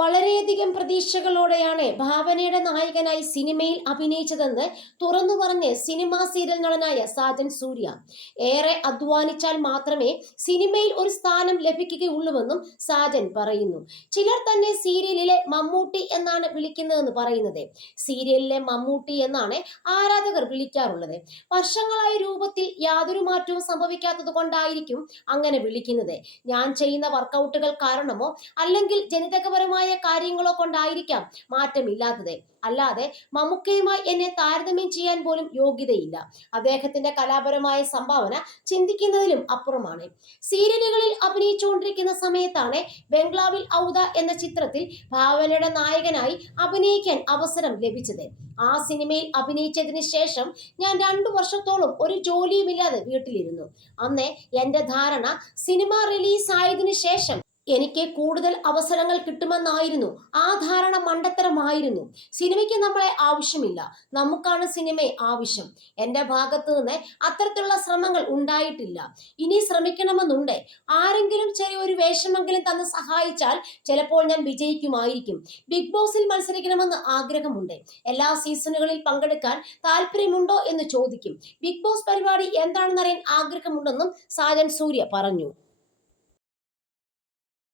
വളരെയധികം പ്രതീക്ഷകളോടെയാണ് ഭാവനയുടെ നായകനായി സിനിമയിൽ അഭിനയിച്ചതെന്ന് തുറന്നു പറഞ്ഞ് സിനിമാ സീരിയൽ നടനായ സാജൻ സൂര്യ. ഏറെ അധ്വാനിച്ചാൽ മാത്രമേ സിനിമയിൽ ഒരു സ്ഥാനം ലഭിക്കുകയുള്ളൂവെന്നും സാജൻ പറയുന്നു. ചിലർ തന്നെ സീരിയലിലെ മമ്മൂട്ടി എന്നാണ് വിളിക്കുന്നതെന്ന് പറയുന്നത്. സീരിയലിലെ മമ്മൂട്ടി എന്നാണ് ആരാധകർ വിളിക്കാറുള്ളത്. വർഷങ്ങളായി രൂപത്തിൽ യാതൊരു മാറ്റവും സംഭവിക്കാത്തത് കൊണ്ടായിരിക്കും അങ്ങനെ വിളിക്കുന്നത്. ഞാൻ ചെയ്യുന്ന വർക്കൗട്ടുകൾ കാരണമോ അല്ലെങ്കിൽ ജനിതകപരമായ കാര്യങ്ങളോ കൊണ്ടായിരിക്കാം മാറ്റമില്ലാത്തത്. അല്ലാതെ മമ്മൂക്കയുമായി എന്നെ താരതമ്യം ചെയ്യാൻ പോലും യോഗ്യതയില്ല. അദ്ദേഹത്തിന്റെ കലാപരമായ സംഭാവന ചിന്തിക്കുന്നതിലും അപ്പുറമാണ്. സീരിയലുകളിൽ അഭിനയിച്ചുകൊണ്ടിരിക്കുന്ന സമയത്താണ് ബംഗ്ലാവിൽ ഔദ എന്ന ചിത്രത്തിൽ ഭാവനയുടെ നായകനായി അഭിനയിക്കാൻ അവസരം ലഭിച്ചത്. ആ സിനിമയിൽ അഭിനയിച്ചതിന് ശേഷം ഞാൻ 2 വർഷത്തോളം ഒരു ജോലിയുമില്ലാതെ വീട്ടിലിരുന്നു. അന്ന് എന്റെ ധാരണ സിനിമ റിലീസ് ആയതിനു ശേഷം എനിക്ക് കൂടുതൽ അവസരങ്ങൾ കിട്ടുമെന്നായിരുന്നു. ആ ധാരണ മണ്ടത്തരമായിരുന്നു. സിനിമയ്ക്ക് നമ്മളെ ആവശ്യമില്ല, നമുക്കാണ് സിനിമയെ ആവശ്യം. എൻ്റെ ഭാഗത്ത് നിന്ന് അത്തരത്തിലുള്ള ശ്രമങ്ങൾ ഉണ്ടായിട്ടില്ല. ഇനി ശ്രമിക്കണമെന്നുണ്ട്. ആരെങ്കിലും ചെറിയൊരു വേഷമെങ്കിലും തന്ന് സഹായിച്ചാൽ ചിലപ്പോൾ ഞാൻ വിജയിക്കുമായിരിക്കും. ബിഗ് ബോസിൽ മത്സരിക്കണമെന്ന് ആഗ്രഹമുണ്ട്. എല്ലാ സീസണുകളിൽ പങ്കെടുക്കാൻ താല്പര്യമുണ്ടോ എന്ന് ചോദിക്കും. ബിഗ് ബോസ് പരിപാടി എന്താണെന്നറിയാൻ ആഗ്രഹമുണ്ടെന്നും സാജൻ സൂര്യ പറഞ്ഞു.